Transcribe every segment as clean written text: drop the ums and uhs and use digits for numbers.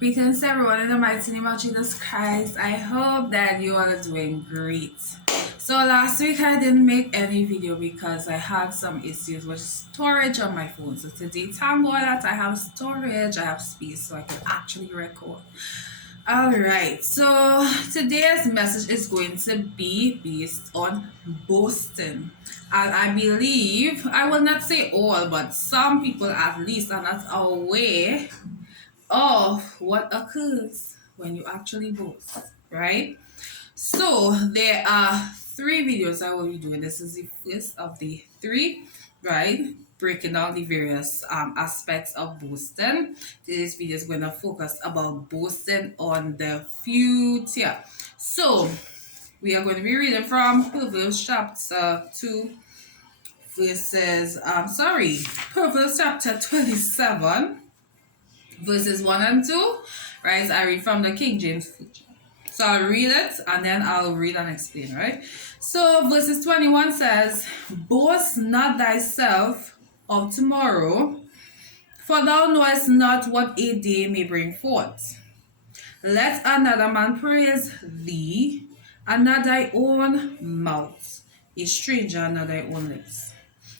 Greetings everyone in the mighty name of Jesus Christ. I hope that you all are doing great. So last week I didn't make any video because I had some issues with storage on my phone. So today, thank God that I have storage, I have space so I can actually record. Alright, so today's message is going to be based on boasting. And I believe, I will not say all, but some people at least are not aware of what occurs when you actually boast, right? So there are three videos I will be doing. This is the first of the three, right? Breaking down the various aspects of boasting. This video is going to focus about boasting on the future. So we are going to be reading from Proverbs chapter 2 Proverbs chapter 27 verses 1 and 2, right? I read from the King James Version. So I'll read it and then I'll read and explain, right? So verses 21 says, "Boast not thyself of tomorrow, for thou knowest not what a day may bring forth. Let another man praise thee, and not thy own mouth, a stranger not thy own lips."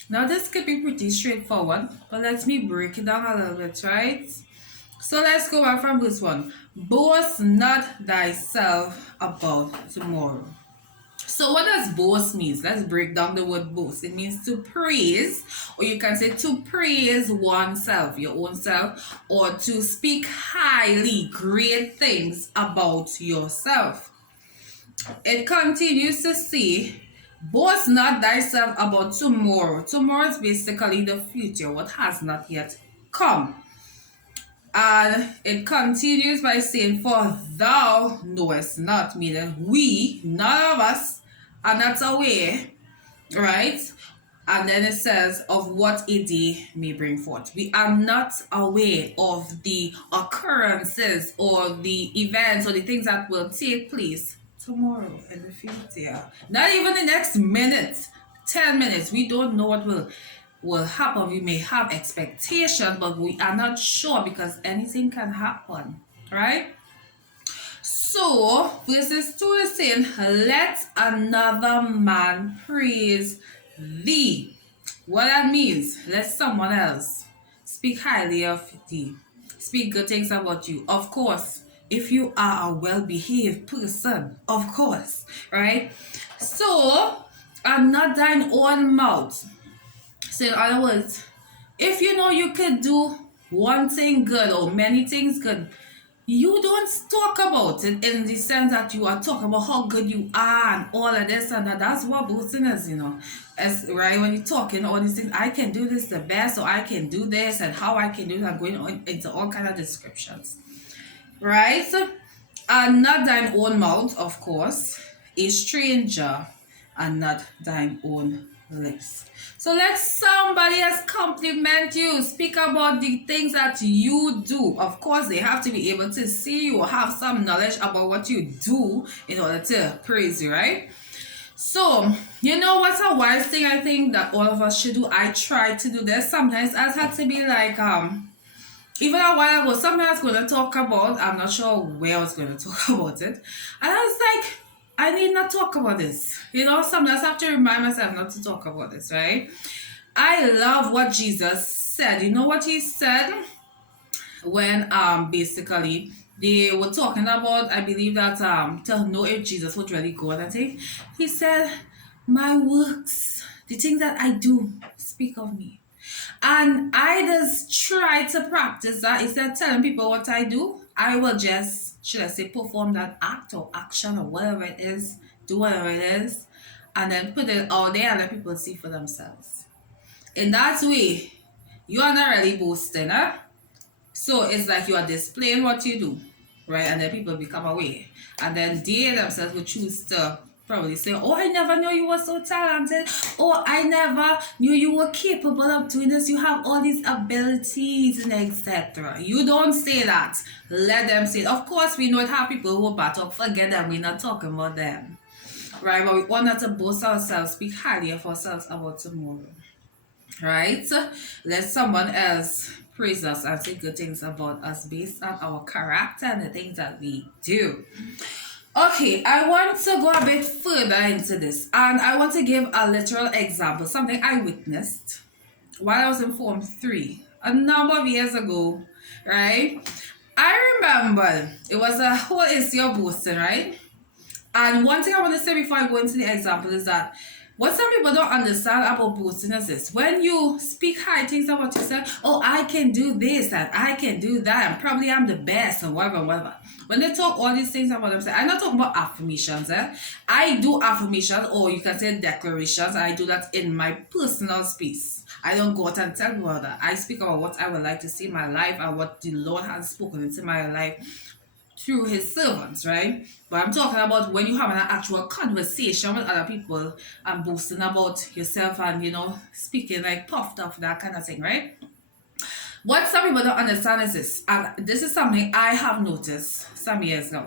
Now this could be pretty straightforward, but let me break it down a little bit, right? So let's go back from verse 1. Boast not thyself about tomorrow. So what does boast mean? Let's break down the word boast. It means to praise, or you can say to praise oneself, your own self, or to speak highly, great things about yourself. It continues to say, boast not thyself about tomorrow. Tomorrow is basically the future, what has not yet come. And it continues by saying, "For thou knowest not," meaning we, none of us, are not aware, right? And then it says, "of what a day may bring forth." We are not aware of the occurrences or the events or the things that will take place tomorrow in the future. Not even the next minute, 10 minutes. We don't know what will happen. We may have expectations, but we are not sure because anything can happen, right? So verses 2 is saying, "Let another man praise thee." What that means, let someone else speak highly of thee, speak good things about you. Of course, if you are a well-behaved person, of course, right? So, and not thine own mouth. So in other words, if you know you could do one thing good or many things good, you don't talk about it in the sense that you are talking about how good you are and all of this and that. That's what boasting is, As right when you're talking all these things, I can do this the best, or I can do this, and how I can do that, going on into all kind of descriptions, right? And not thine own mouth, of course, a stranger, and not thine own lips. So let somebody else compliment you. Speak about the things that you do. Of course, they have to be able to see you or have some knowledge about what you do in order to praise you, right? So, what's a wise thing I think that all of us should do? I try to do this. Sometimes I had to be like, even a while ago, something I was going to talk about, I'm not sure where I was going to talk about it. And I was like, I need not talk about this. Sometimes I have to remind myself not to talk about this, right? I love what Jesus said. You know what he said? When basically they were talking about, I believe that to know if Jesus was really God, I think. He said, "My works, the things that I do, speak of me." And I just try to practice that. Instead of telling people what I do, I will just, should I say, perform that act or action or whatever it is, do whatever it is, and then put it out there and let people see for themselves. In that way, you are not really boasting, huh? So it's like you are displaying what you do, right? And then people become aware. And then they themselves will choose to probably say, "Oh, I never knew you were so talented. Oh, I never knew you were capable of doing this. You have all these abilities," and etc. You don't say that. Let them say it. Of course, we know it have people who bat up. Forget them. We're not talking about them. Right? But we want not to boast ourselves, speak highly of ourselves about tomorrow. Right? Let someone else praise us and say good things about us based on our character and the things that we do. Okay, I want to go a bit further into this, and I want to give a literal example, something I witnessed while I was in Form 3 a number of years ago, right? I remember it was a whole issue of boasting, right? And one thing I want to say before I go into the example is that what some people don't understand about boasting is this: when you speak high things about yourself, oh, I can do this and I can do that, and probably I'm the best and whatever, whatever. When they talk all these things about themselves, I'm not talking about affirmations. I do affirmations, or you can say declarations. I do that in my personal space. I don't go out and tell people that. I speak about what I would like to see in my life and what the Lord has spoken into my life through his servants, right? But I'm talking about when you have an actual conversation with other people and boasting about yourself and, speaking like puffed up, that kind of thing, right? What some people don't understand is this, and this is something I have noticed some years now.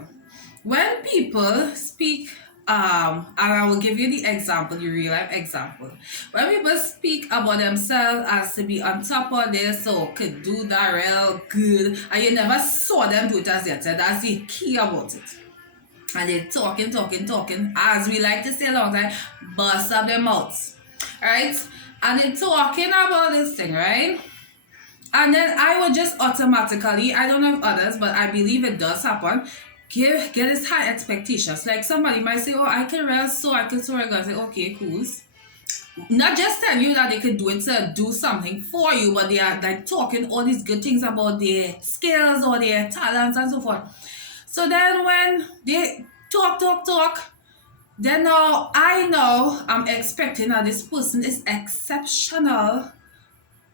When people speak, and I will give you the example, the real life example. When people speak about themselves as to be on top of this or could do that real good, and you never saw them do it as yet, that's the key about it. And they're talking, as we like to say a long time, bust up their mouths, right? And they're talking about this thing, right? And then I would just automatically, I don't know if others, but I believe it does happen, get this high expectations. Like somebody might say, oh, I can rest, so I can so I say, okay, cool. Not just tell you that they could do it to do something for you, but they are like talking all these good things about their skills or their talents and so forth. So then when they talk, then now I know I'm expecting that this person is exceptional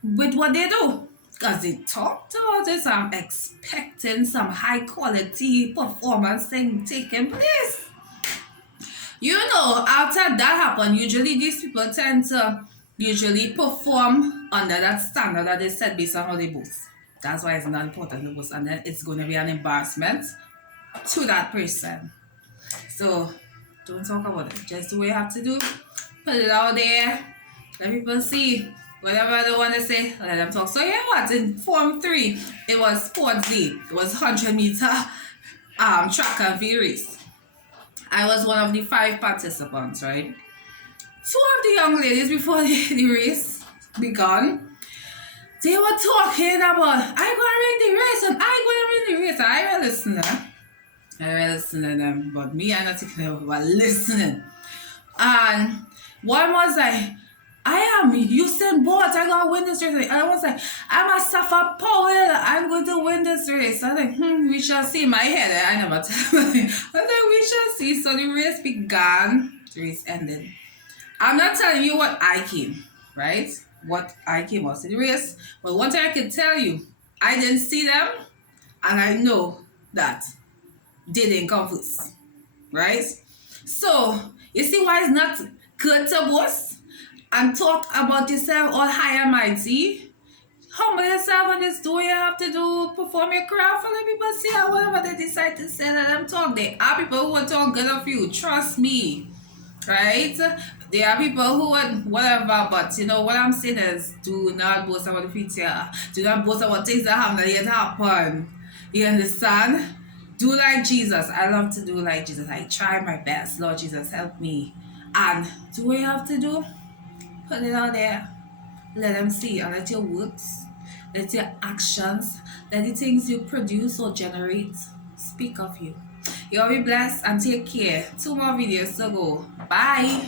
with what they do. Because they talked about this, I'm expecting some high quality performance thing taking place. After that happened, usually these people tend to usually perform under that standard that they set based on how they boast. That's why it's not important to boast, and then it's going to be an embarrassment to that person. So don't talk about it. Just do what you have to do. Put it out there. Let people see. Whatever they want to say, let them talk. So in Form 3, it was Sport Z. It was 100-meter track and field race. I was one of the 5 participants, right? 2 of the young ladies before the race began, they were talking about, I'm going to win the race and I'm going to win the race. I was listening to them, but me and not thinking about listening. And one was like, I am Usain Bolt, I'm going to win this race. I was like, I'm a Safa Powell, I'm going to win this race. I was like, we shall see. My head, I never tell me. I was like, we shall see. So the race began, the race ended. I'm not telling you what I came, right? What I came out to the race. But one thing I can tell you, I didn't see them, and I know that they didn't come first, right? So, you see why it's not good to boast and talk about yourself all high and mighty? Humble yourself and just do what you have to do, perform your craft, and let people see how whatever they decide to say, let them talk. There are people who will talk good of you, trust me, right? There are people who would whatever, but what I'm saying is, do not boast about the future. Do not boast about things that have not yet happened. You understand? Do like Jesus. I love to do like Jesus. I try my best. Lord Jesus, help me. And do what you have to do. Put it out there. Let them see. And let your works, let your actions, let the things you produce or generate speak of you. You'll be blessed and take care. 2 more videos to go. Bye.